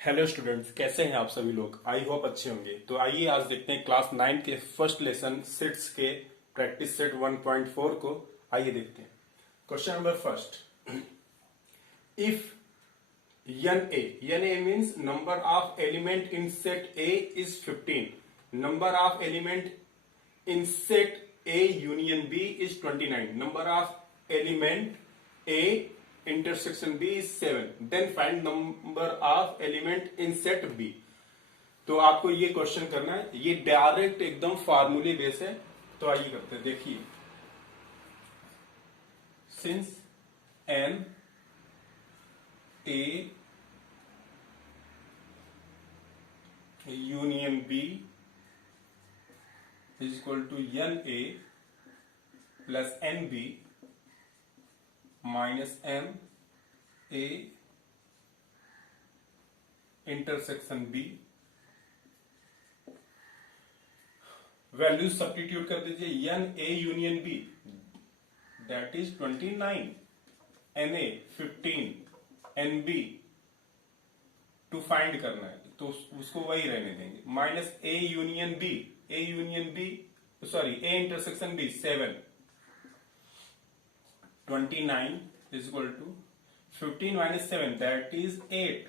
Hello students, कैसे हैं आप सभी लोग। आई होप अच्छे होंगे। तो आइए आज देखते हैं क्लास 9 के फर्स्ट लेसन सेट्स के प्रैक्टिस सेट 1.4 को। आइए देखते हैं। Question number first, if N A means number of element in set A is 15, number of element in set A union B is 29. Number of element A intersection B is 7. Then find number of element in set B. तो आपको ये question करना है, ये direct एकदम फार्मूले base है। तो आइए करते हैं। देखिए, since N A union B is equal to NA plus NB minus NA intersection B। Value substitute कर दीजिए। NA union B that is 29, NA 15, NB to find करना है तो उसको वही रहने देंगे। Minus A union B, A union B sorry A intersection B 7, 29 is equal to 15 minus 7 that is 8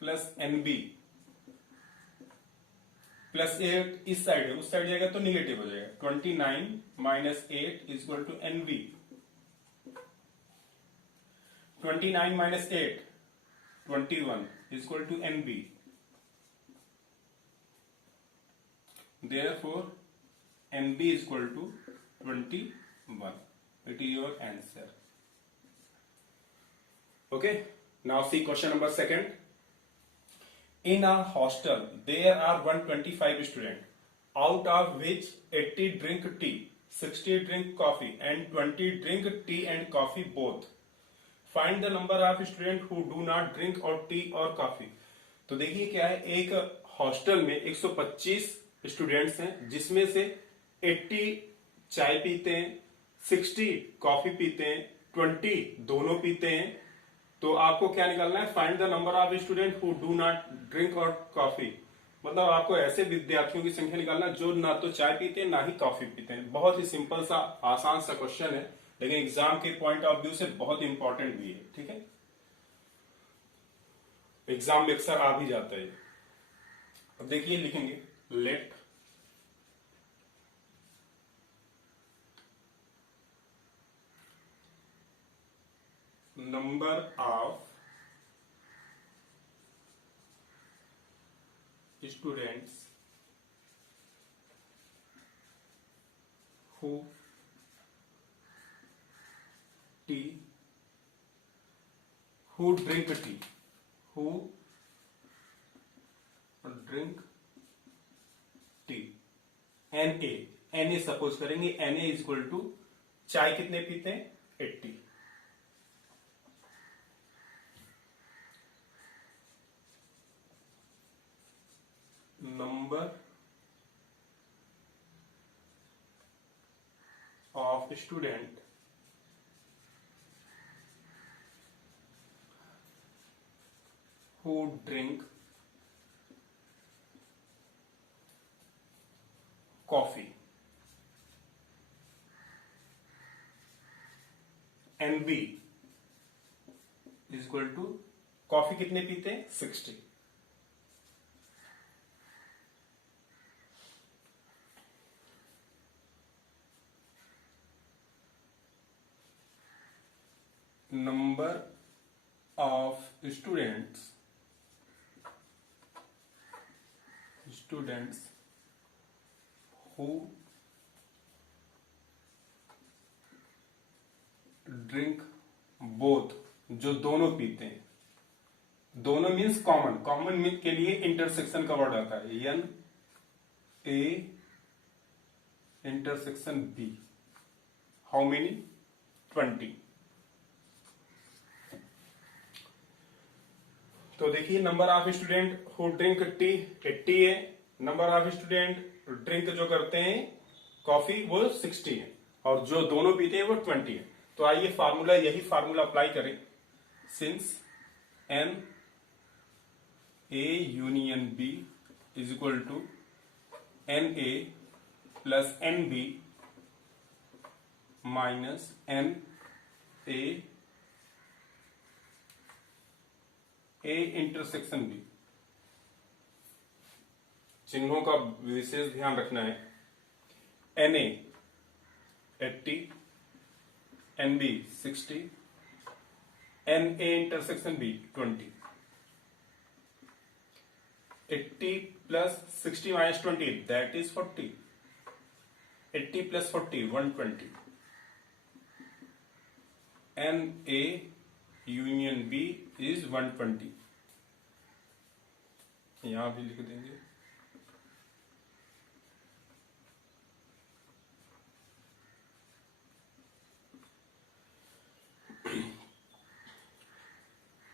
plus NB plus 8 इस साइड है, उस साइड जाएगा तो निगेटिव हो जाएगा। 29 minus 8 is equal to NB। 29 minus 8 21 is equal to NB. Therefore, NB is equal to 21. It is your answer. Okay. Now see question number second. In a hostel, there are 125 students, out of which 80 drink tea, 60 drink coffee, and 20 drink tea and coffee both. Find the number of student who do not drink और T और coffee. तो देखिए क्या है, एक hostel में 125 students हैं, जिसमें से 80 चाय पीते हैं, 60 कॉफी पीते हैं, 20 दोनों पीते हैं। तो आपको क्या निकालना है, find the number of student who do not drink और कॉफी। मतलब आपको ऐसे विद्यार्थियों की संख्या निकालना जो ना तो चाय पीते हैं ना ही कॉफी पीते हैं। बहुत ही सिंपल सा आसान सा क्वेश्चन है, लेकिन एग्जाम के पॉइंट ऑफ व्यू से बहुत इंपॉर्टेंट भी है। ठीक है, एग्जाम में अक्सर आ भी जाता है। अब देखिए लिखेंगे, let number of students who who drink tea, who drink tea, NA suppose करेंगे। NA इज इक्वल टू चाय कितने पीते हैं, 80। Number of student who drink coffee, NB is equal to coffee कितने पीते हैं, 60। Number of students who drink both, जो दोनों पीते हैं। दोनों मीन्स कॉमन, कॉमन के लिए इंटरसेक्शन का वर्ड आता है, NA intersection B। How many, 20। तो देखिए, number of student who drink tea 80 है, नंबर ऑफ स्टूडेंट ड्रिंक जो करते हैं कॉफी वो 60 है, और जो दोनों पीते हैं वो 20 है। तो आइए यही फार्मूला अप्लाई करें। Since n A union B is equal to NA plus NB minus NA A intersection B। चिन्हों का विशेष ध्यान रखना है। Na 80, NB 60, NA intersection B 20। 80 plus 60 minus 20, that is 40. 80 plus 40, 120. NA union B is 120। यहां भी लिख देंगे।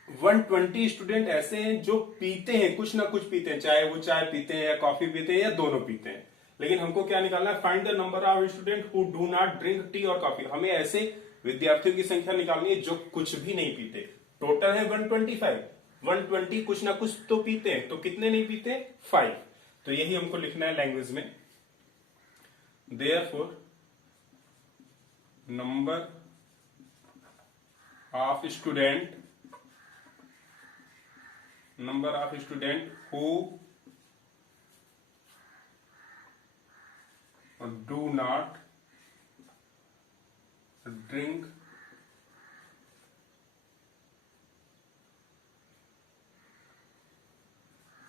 वन 120 स्टूडेंट ऐसे हैं जो पीते हैं, कुछ ना कुछ पीते हैं, चाहे वो चाय पीते हैं या कॉफी पीते हैं या दोनों पीते हैं। लेकिन हमको क्या निकालना है? Find the number of student who do not drink tea और कॉफी। हमें ऐसे विद्यार्थियों की संख्या निकालनी है जो कुछ भी नहीं पीते। टोटल है 125। 120 कुछ ना कुछ तो पीते हैं, तो कितने नहीं पीते? 5। तो यही हमको लिखना है लैंग्वेज में। Therefore number of student who do not drink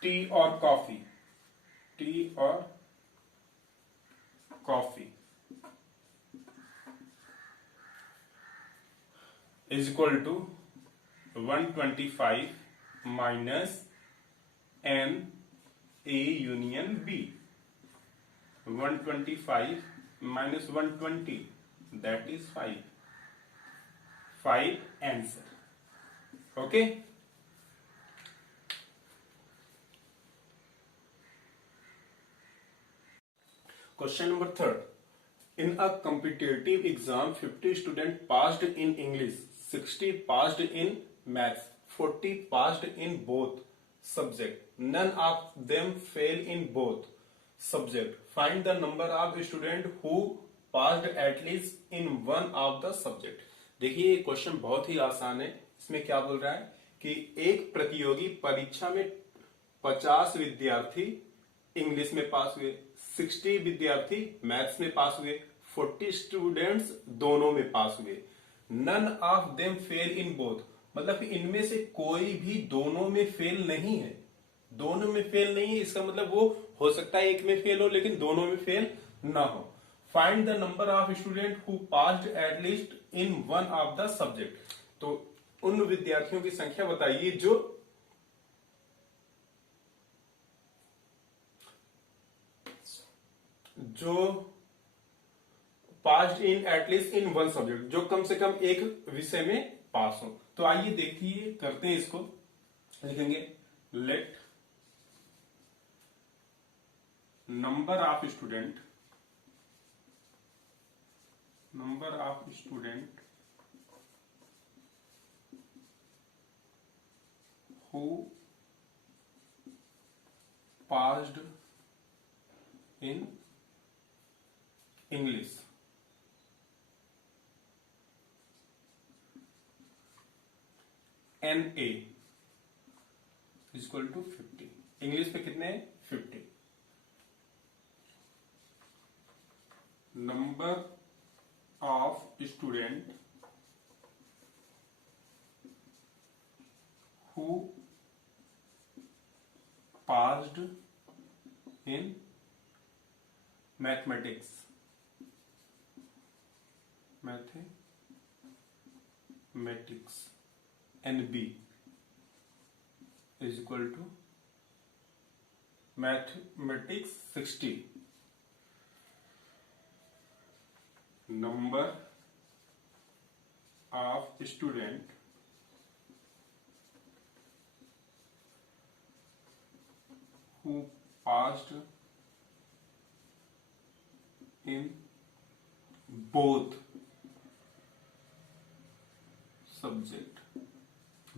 tea or coffee is equal to 125 minus N A union B। 125 minus 120, that is 5। 5 answer। Okay। Question number 3rd. In a competitive exam, 50 students passed in English, 60 passed in maths, 40 passed in both subject. None of them fail in both subject. Find the number of student who passed at least in one of the subject। देखिए ये question बहुत ही आसान है। इसमें क्या बोल रहा है कि एक प्रतियोगी परीक्षा में 50 विद्यार्थी इंग्लिश में पास हुए, 60 विद्यार्थी मैथ्स में पास हुए, 40 स्टूडेंट्स दोनों में पास हुए। None of them fail in both, मतलब कि इनमें से कोई भी दोनों में फेल नहीं है। दोनों में फेल नहीं है, इसका मतलब वो हो सकता है एक में फेल हो लेकिन दोनों में फेल ना हो। Find the number of student who passed at least in one of the subject. तो उन विद्यार्थियों की संख्या बताइए जो passed in at least in one subject, जो कम से कम एक विषय में पास हो। तो आइए देखिए, करते हैं इसको। लिखेंगे let number of student who passed in English NA equal to 50। English पे कितने हैं? 50। Number of student who passed in mathematics NB is equal to mathematics 60। number of student who passed in both subject।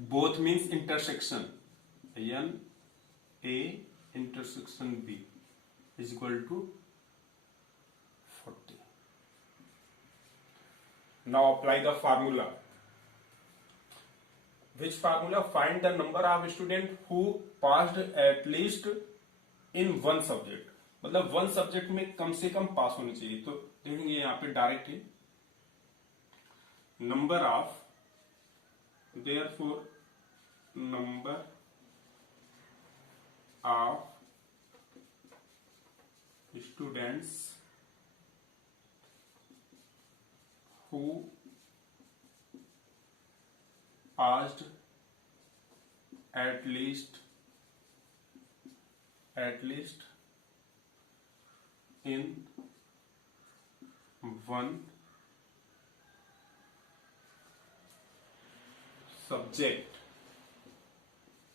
both means intersection, N A intersection B is equal to 40. Now apply the formula. Which formula? Find the number of students who passed at least in one subject. मतलब one subject में कम से कम पास होनी चाहिए. तो देखेंगे यहाँ पे direct he number of, therefore number of students who passed at least in one subject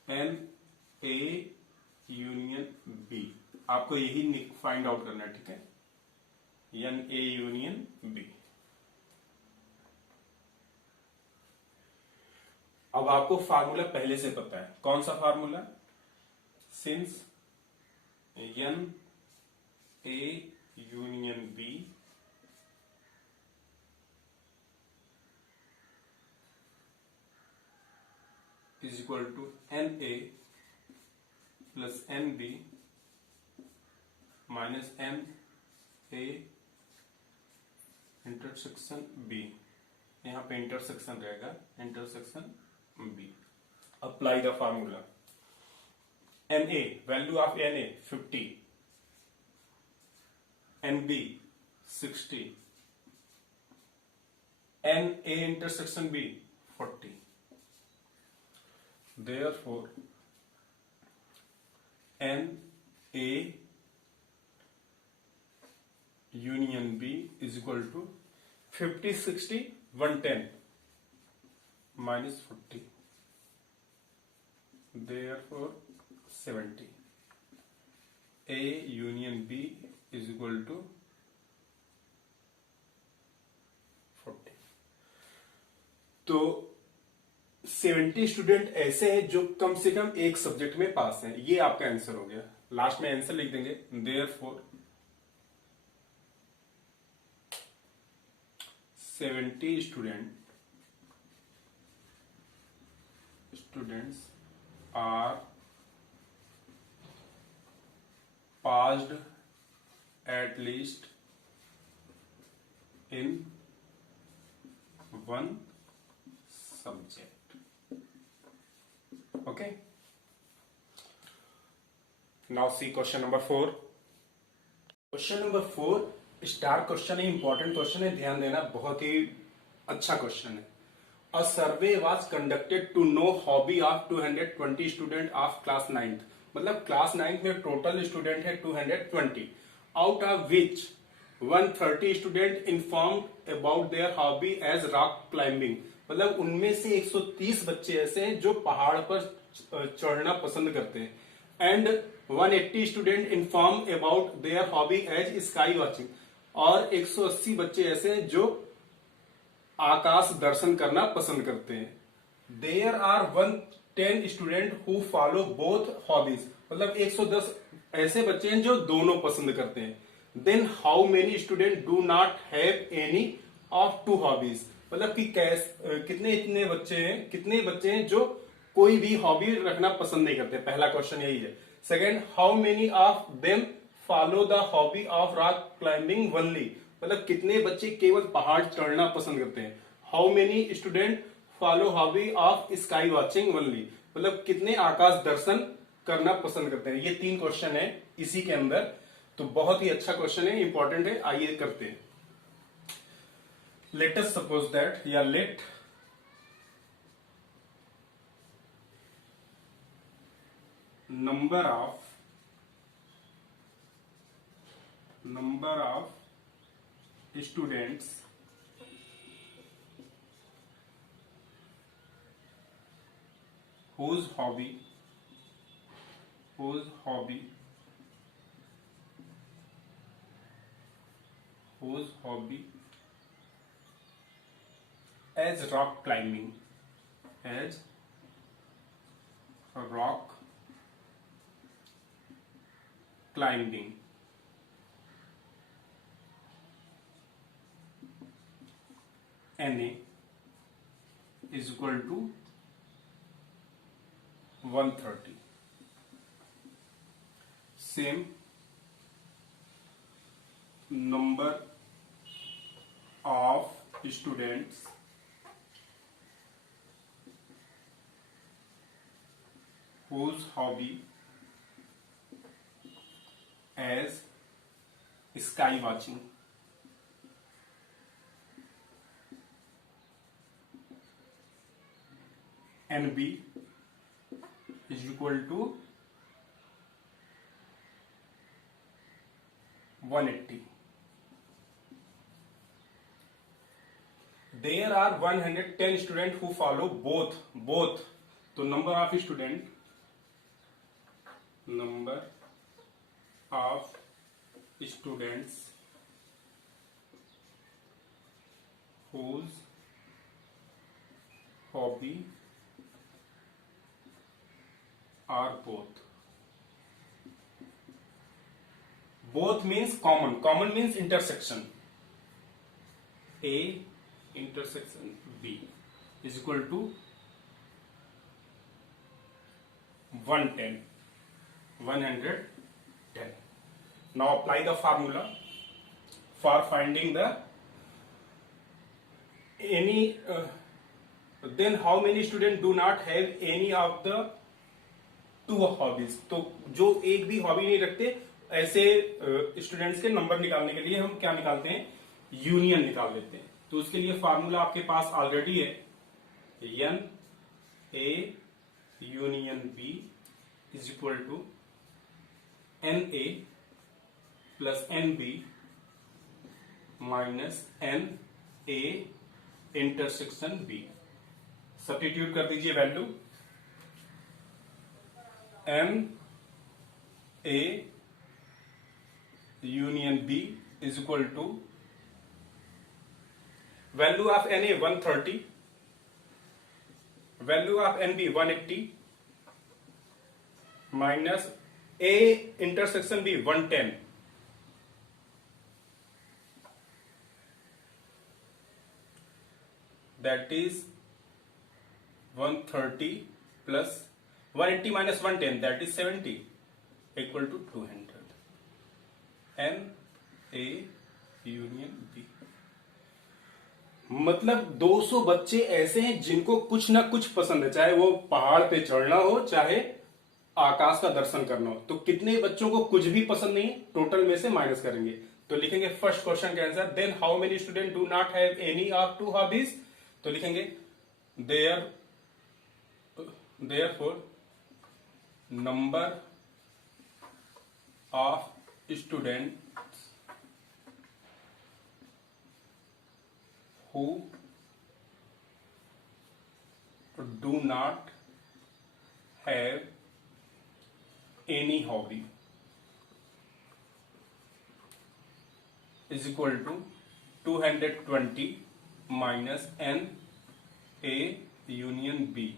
N A union B. आपको यही फाइंड आउट करना है, ठीक है. N A union B. अब आपको फार्मूला पहले से पता है. कौन सा formula? Since N A union B is equal to NA plus NB minus NA intersection B. यहां पे इंटरसेक्शन रहेगा, intersection B. Apply the formula. NA, value of NA 50, NB 60, NA intersection B 40. Therefore NA union B is equal to 50, 60, 110 minus 40. Therefore 70. A union B is equal to 40. तो 70 student ऐसे हैं जो कम से कम एक subject में पास हैं. ये आपका आंसर हो गया. लास्ट में आंसर लिख देंगे. Therefore 70 students are passed at least in one subject. Okay. Now see question number 4. Question number 4 star question है, इंपॉर्टेंट क्वेश्चन है. ध्यान देना, बहुत ही अच्छा क्वेश्चन है. A survey was conducted to know hobby of 220 student of class 9th. मतलब class 9th में total student है 220, out of which 130 student informed about their hobby as rock climbing. मतलब उनमें से 130 बच्चे ऐसे हैं जो पहाड़ पर चढ़ना पसंद करते हैं. And 180 student inform about their hobby as sky watching. और 180 बच्चे ऐसे हैं जो आकाश दर्शन करना पसंद करते हैं. There are 110 student who follow both hobbies. मतलब 110 ऐसे बच्चे हैं जो दोनों पसंद करते हैं. Then how many student do not have any of two hobbies. मतलब कि कितने बच्चे हैं जो कोई भी हॉबी रखना पसंद नहीं करते. पहला क्वेश्चन यही है. Second, how many of them follow the hobby of rock climbing only. मतलब कितने बच्चे केवल पहाड़ चढ़ना पसंद करते हैं. How many student follow hobby of sky watching only. मतलब कितने आकाश दर्शन करना पसंद करते हैं. ये 3 क्वेश्चन है इसी के अंदर. तो बहुत ही अच्छा क्वेश्चन है, इंपॉर्टेंट है. आइए करते हैं. लेट अस सपोज दैट, या late number of students whose hobby as rock climbing, climbing. Na is equal to 130. Same number of students whose hobby as sky watching. NB is equal to 180. There are 110 students who follow both. तो number of students whose hobby are both. Both means common. Common means intersection. A intersection B is equal to 110. Now apply the formula for finding the then how many students do not have any of the two hobbies. तो जो एक भी hobby नहीं रखते ऐसे students के number निकालने के लिए हम क्या निकालते हैं, यूनियन निकाल लेते हैं. तो उसके लिए फार्मूला आपके पास ऑलरेडी है, N A union B is equal to N A plus N B minus N A intersection B. Substitute कर दीजिए value. N A union B is equal to value of N A 130, value of N B 180 minus A intersection B 110. That is 130 plus 180 minus 110, that is 70, equal to 200. N A union B. मतलब 200 बच्चे ऐसे हैं जिनको कुछ ना कुछ पसंद है, चाहे वो पहाड़ पे चढ़ना हो चाहे आकाश का दर्शन करना हो. तो कितने बच्चों को कुछ भी पसंद नहीं है, टोटल में से माइनस करेंगे. तो लिखेंगे फर्स्ट क्वेश्चन का answer. Then how many student do not have any of two hobbies. तो लिखेंगे therefore number of students who do not have any hobby is equal to 220 minus n a union b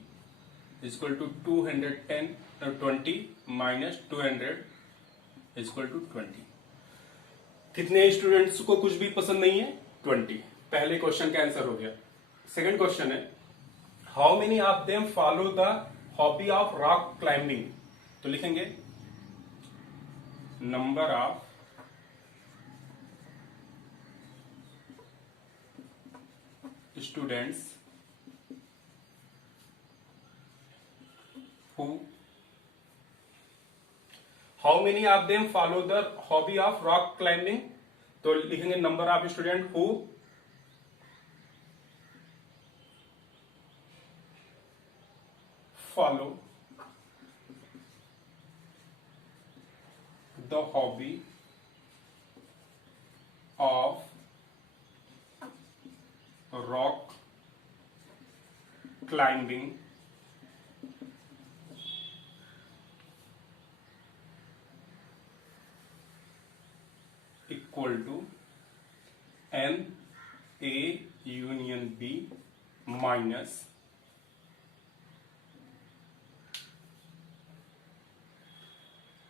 is equal to 220 minus 200 is equal to 20. कितने students को कुछ भी पसंद नहीं है, 20. पहले क्वेश्चन का आंसर हो गया. सेकंड क्वेश्चन है, how many of them follow the hobby of rock climbing. तो लिखेंगे number of students who, how many of them follow the hobby of rock climbing. तो लिखेंगे number of student who follow the hobby of rock climbing equal to N A union B minus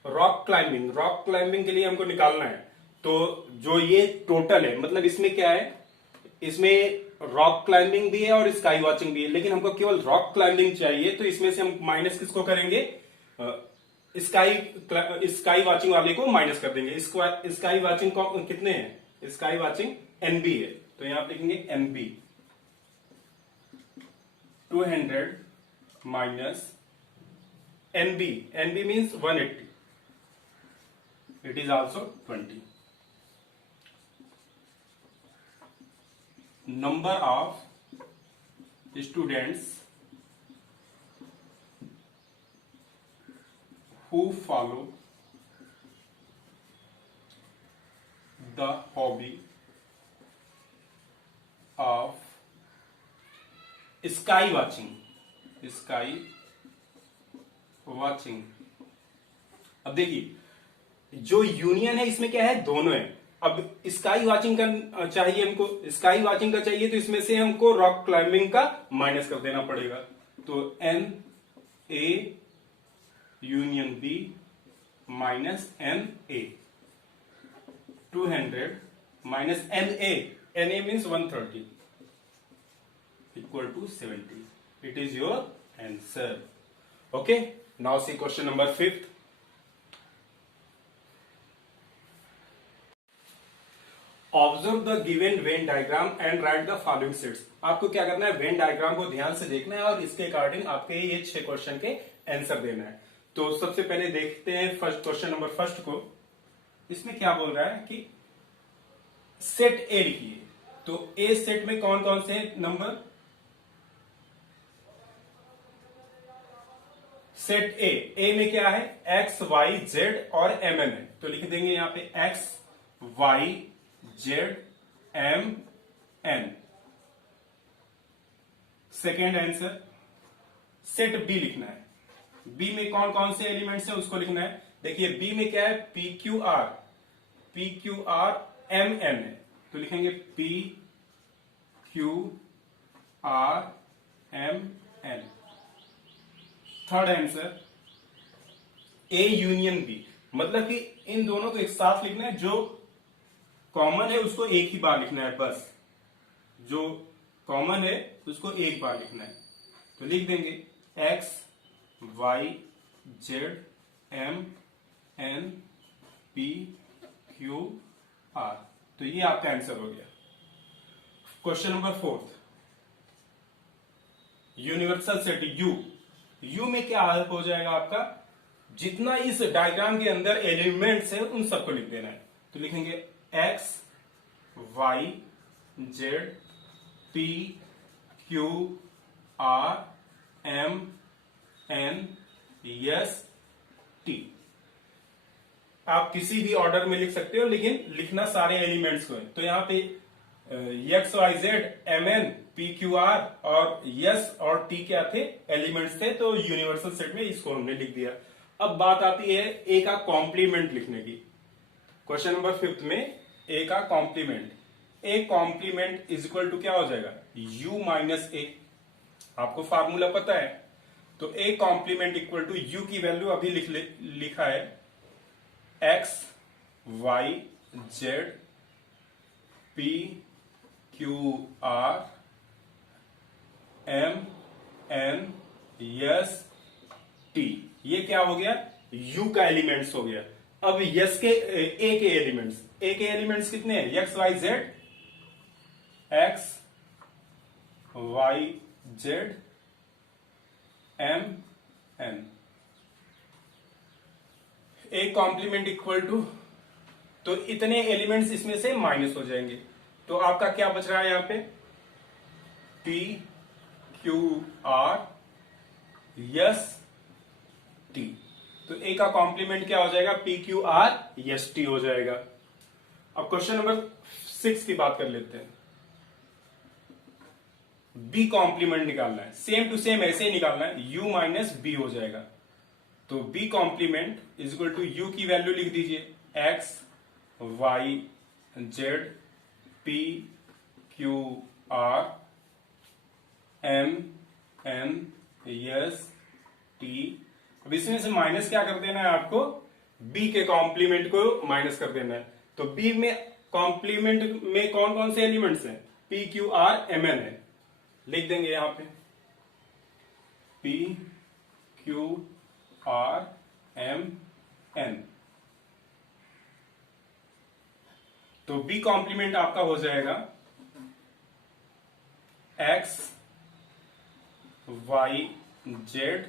rock rock climbing के लिए हमको निकालना है। तो जो ये टोटल है, मतलब इसमें क्या है, इसमें रॉक क्लाइंबिंग भी है और स्काई वॉचिंग भी है, लेकिन हमको केवल रॉक क्लाइंबिंग चाहिए, तो इसमें से हम माइनस किसको करेंगे, स्काई वॉचिंग वाले को माइनस कर देंगे। स्काई वॉचिंग कितने हैं, स्काई वॉचिंग एनबी है, तो यहां पे लिखेंगे NB 200 minus NB, NB means 180, it is also 20। Number of students who follow the hobby of sky watching, अब देखिए जो यूनियन है इसमें क्या है, दोनों है। अब स्काई वॉचिंग का चाहिए हमको, स्काई वॉचिंग का चाहिए, तो इसमें से हमको रॉक क्लाइंबिंग का माइनस कर देना पड़ेगा। तो N A union B minus N A, 200 minus N A means 130 equal to 70। It is your answer. Okay, now see question number 5। Observe the given Venn diagram and write the following sets. आपको क्या करना है, Venn diagram को ध्यान से देखना है और इसके अकॉर्डिंग आपके ये 6 क्वेश्चन के आंसर देना है। तो सबसे पहले देखते हैं फर्स्ट क्वेश्चन नंबर फर्स्ट को। इसमें क्या बोल रहा है कि सेट ए लिखिए। तो ए सेट में कौन कौन से नंबर, सेट ए में क्या है, एक्स वाई जेड और एम एन है, तो लिख देंगे यहां पे X Y Z M N. Second answer set B लिखना है। बी में कौन कौन से एलिमेंट्स हैं उसको लिखना है। देखिए बी में क्या है, P Q R M N है, तो लिखेंगे P Q R M N. Third answer A union B, मतलब कि इन दोनों को एक साथ लिखना है, जो कॉमन है उसको एक ही बार लिखना है, बस जो कॉमन है उसको एक बार लिखना है। तो लिख देंगे X Y Z M N P Q R, तो ये आपका आंसर हो गया। Question number 4, universal set U में क्या हो जाएगा आपका, जितना इस डायग्राम के अंदर एलिमेंट्स है उन सबको लिख देना है। तो लिखेंगे X Y Z P Q R M N S T. आप किसी भी ऑर्डर में लिख सकते हो, लेकिन लिखना सारे एलिमेंट्स को है। तो यहां पे X Y Z M N P Q R और यस और टी क्या थे, एलिमेंट्स थे, तो यूनिवर्सल सेट में इसको हमने लिख दिया। अब बात आती है ए का कॉम्प्लीमेंट लिखने की। क्वेश्चन नंबर 5 में ए का complement, A complement is equal to क्या हो जाएगा, यू माइनस ए। आपको फार्मूला पता है, तो A complement equal to U की वैल्यू अभी लिखा है X Y Z P Q R M N S T. ये क्या हो गया, यू का एलिमेंट्स हो गया। अब यस के ए के एलिमेंट्स कितने हैं, X Y Z, X Y Z M N. A complement equal to, तो इतने एलिमेंट्स इसमें से माइनस हो जाएंगे, तो आपका क्या बच रहा है यहां पे, P Q R S T. तो ए का कॉम्प्लीमेंट क्या हो जाएगा, P Q R S T हो जाएगा। अब क्वेश्चन नंबर 6 की बात कर लेते हैं। बी कॉम्प्लीमेंट निकालना है, सेम टू सेम ऐसे ही निकालना है, यू माइनस बी हो जाएगा। तो B complement is equal to U की वैल्यू लिख दीजिए, X Y Z P Q R M N S T. अब इसमें से माइनस क्या कर देना है आपको, बी के कॉम्प्लीमेंट को माइनस कर देना है। तो बी में कॉम्प्लीमेंट में कौन कौन से एलिमेंट्स हैं? P Q R M N है, लिख देंगे यहां पे P Q R M N. तो बी कॉम्प्लीमेंट आपका हो जाएगा एक्स वाई जेड।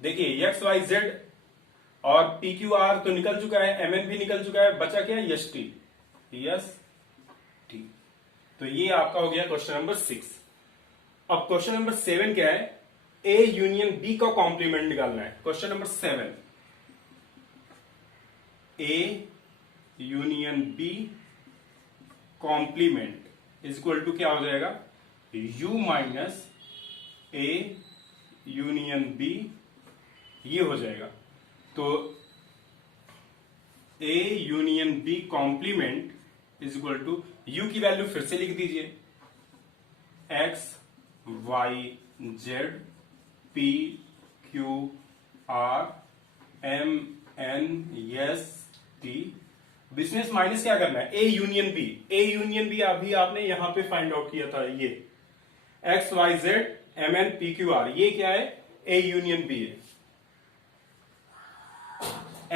देखिए एक्स वाई जेड और पी क्यू आर तो निकल चुका है, एम एन भी निकल चुका है, बचा क्या? Yes T, yes T. तो ये आपका हो गया क्वेश्चन नंबर 6। अब क्वेश्चन नंबर 7 क्या है? ए यूनियन बी का कॉम्प्लीमेंट निकालना है। Question number 7, A union B complement is equal to क्या हो जाएगा? U minus A union B, ये हो जाएगा। तो A union B complement is equal to U की वैल्यू फिर से लिख दीजिए, X Y Z P Q R M N S T. बिजनेस माइनस क्या करना है? A union B. A union B अभी आपने यहां पे फाइंड आउट किया था, ये X Y Z M N P Q R, ये क्या है? ए यूनियन बी है।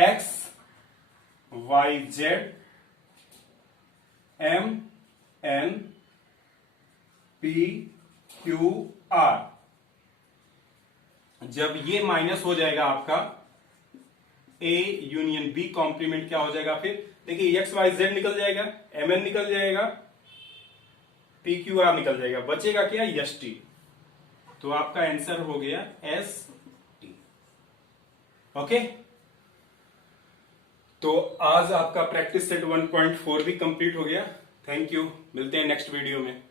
X Y Z M N P Q R, जब ये माइनस हो जाएगा आपका ए यूनियन बी कॉम्प्लीमेंट क्या हो जाएगा? फिर देखिए एक्स वाई जेड निकल जाएगा, एम एन निकल जाएगा, पी क्यू आर निकल जाएगा, बचेगा क्या? Yes T. तो आपका आंसर हो गया एस टी। ओके, तो आज आपका प्रैक्टिस सेट 1.4 भी कंप्लीट हो गया। थैंक यू, मिलते हैं नेक्स्ट वीडियो में।